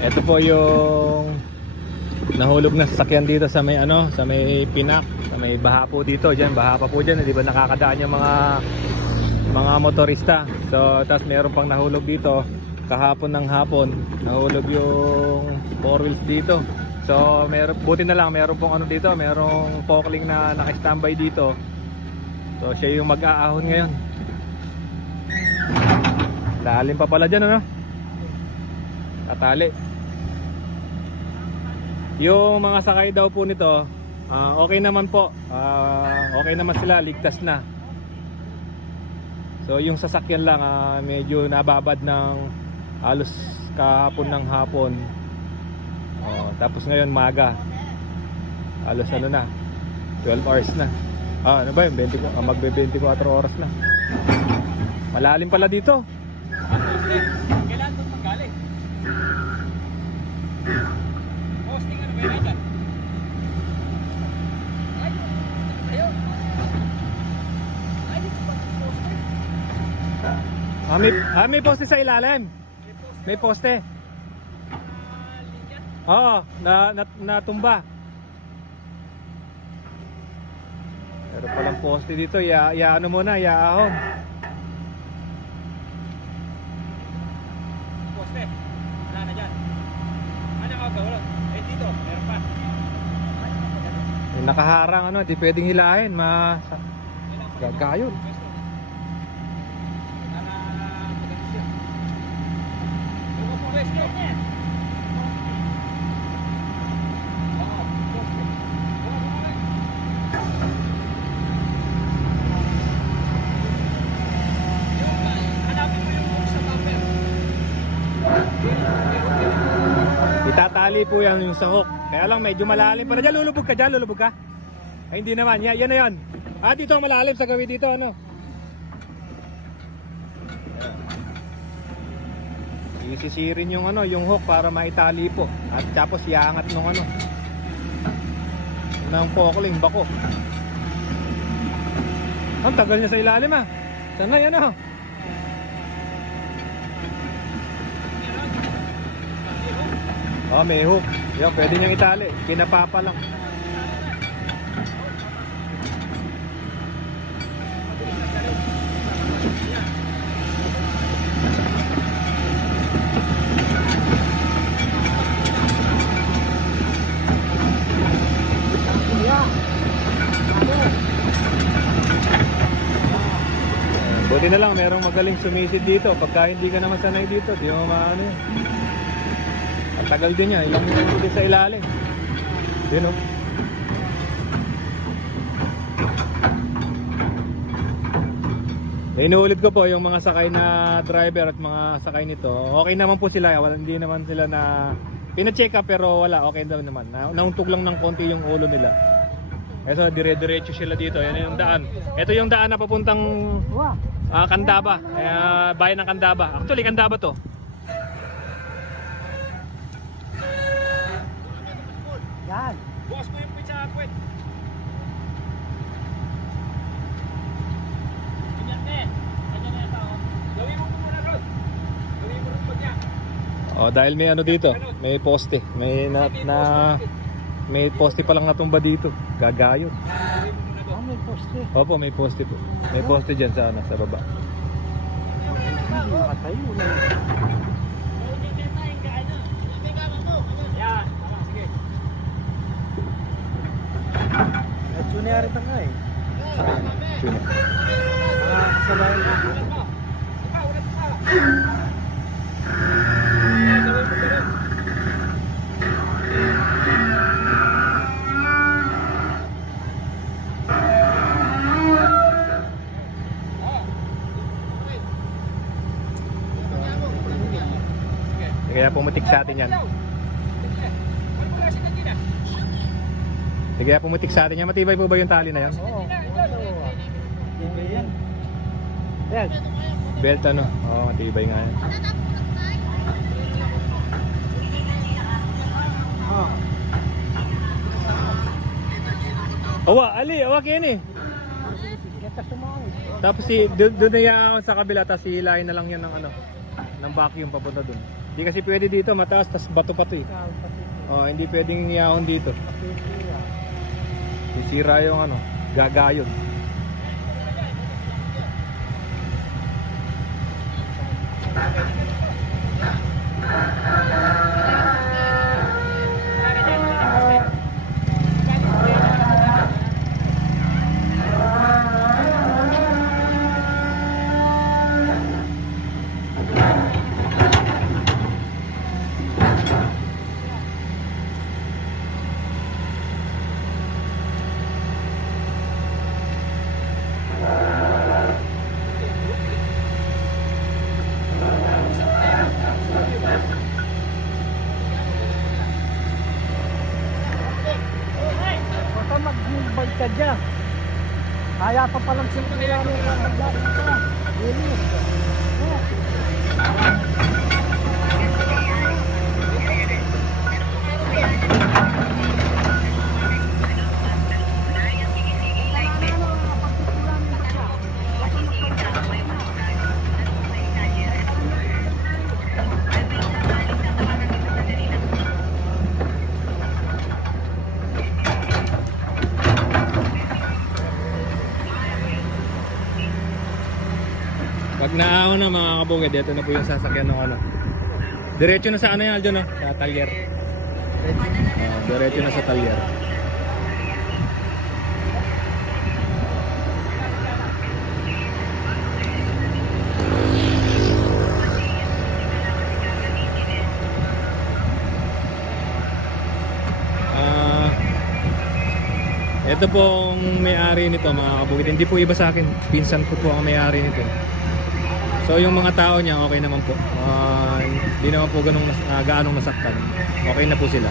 Ito po yung nahulog na sasakyan dito sa may ano, sa may pinak, sa may baha po dito, diyan, baha pa po diyan, di ba nakakadaan yung mga mga motorista. So, tapos meron pang nahulog dito kahapon ng hapon, nahulog yung four wheels dito. So, meron buti na lang meron pong ano dito, merong pokling na naka-standby dito. So, siya yung mag-aahon ngayon. Lalim pa pala dyan, ano? Katali. Yung mga sakay daw po nito, ah, okay naman po. Ah, okay naman sila, ligtas na. So yung sasakyan lang ah, medyo nababad ng halos kahapon ng hapon. Oh, tapos ngayon maga. Halos ano na, 12 hours na. Ah, ano ba yun? 20, ah, magbe 24 oras na. Malalim pala dito. Kailan doon manggaling? Posting ano ba yan dyan? Ay, ayun. Ay, dito pa posting. Ah, may, ah, may poste sa ilalim. May poste. Oo, na, na, natumba. Pero palang poste dito, ya, ya ano muna, yaahon. Poste. Wala na dyan. Ano ka? Wala. Eh, dito. Meron pa. Yung nakaharang ano, di pwedeng hilahin, ma siya. Yung po oo. Yung, yung hook Kaya lang medyo malalim pa dyan, lulubog ka dyan, lulubog ka. Ay hindi naman, yan, yan na yan. Ah, dito ang malalim sa gawin dito, ano. Isisirin yung ano, yung hook para maitali po. At tapos iangat nung ano. Ng pokling bako. Ang tagal niya sa ilalim ah. Sana yan ah. Oh, may hook. Yan, pwede niyang itali. Kinapapa lang. Buti na lang, merong magaling sumisid dito. Pagka hindi ka naman sanay dito, di mo maano yun. Ang tagal din niya, ilang minuto din sa ilalim. Yun oh. o. Inuulit ko po yung mga sakay na driver at mga sakay nito. Okay naman po sila, wala hindi naman sila na pina-check up pero wala, okay daw naman. Na, nauntog lang ng konti yung ulo nila. Ito, dire-diretso sila dito. Yan yung daan. Ito yung daan na papuntang ah, Kandaba. Uh, bayan ng Kandaba. Actually, Kandaba to. Yan. Bukas mo yung pizza kwet. Ganyan na eh. Ganyan na ito. Gawin mo muna ron. Gawin mo ron pag. Oh, dahil may ano dito, may poste. May na, na may poste pa lang natumba dito. Mo muna doon. may poste. Opo, may poste po. May poste diyan sa ano, sa baba. Nakatayo na. Yan. Tama, sige. At yun na rin nga eh. Sino? Mga kasabay. Ulat mo. Saka, ulat mo. Yan, gawin mo ganun. Oo. Okay. Sige. Kaya pumatik sa atin yan. Pala si Nadina? Kaya pumatik sa atin yan. Matibay po ba yung tali na yan? Oo. Hindi yan. Yan. Belt ano? Oo, matibay nga yan. Awa, ali, awa kayo ni. Kita sumangit. Tapos si doon na yan sa kabila tapos hihilahin na lang yan ng ano ng vacuum papunta doon. Hindi kasi pwede dito, mataas, tas bato pa to eh. Oh, hindi pwedeng iyahon dito. Sisira yung ano, gagayod. Basta mag-bag ka dyan. Kaya pa palang simula mo yung magdakit ka. Really? Oh. Pag naahon na mga kabukid, ito na po yung sasakyan ng ano. Diretso na sa ano yan, Aljon, no? Sa talyer. Ah, diretso na sa talyer. Ah, ito pong may-ari nito mga kabukid. Hindi po iba sa akin. Pinsan ko po ang may-ari nito. So yung mga tao niya okay naman po. Ah, Hindi naman po ganong ah, gaanong nasaktan. Okay na po sila.